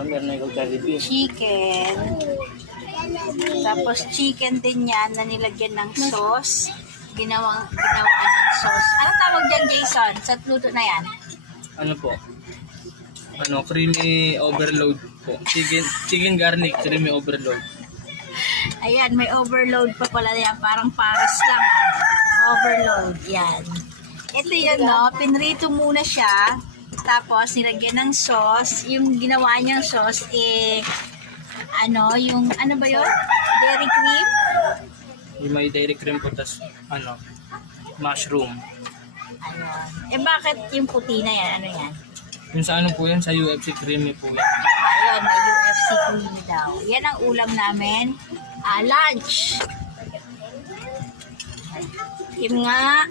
Meron na ikaw Jollibee. Chicken. Tapos chicken din yan na nilagyan ng sauce. Ginawaan ng sauce. Ano tawag dyan, Jason? Sa luto na yan? Ano po? Creamy overload po. Chicken garlic, creamy overload. Ayan, may overload pa pala yan. Parang pares lang. Overload. Yan. Ito yun, no? Pinrito muna siya. Tapos, nilagyan ng sauce. Yung ginawa niyang sauce, ano ba yun? Dairy cream? Yung may dairy cream po, tas, mushroom. Ayun. Bakit yung puti na yan? Ano yan? Yung sa ano po yan, sa UFC creamy po yan. Ayun, may UFC creamy daw. Yan ang ulam namin. Lunch. Kim nga.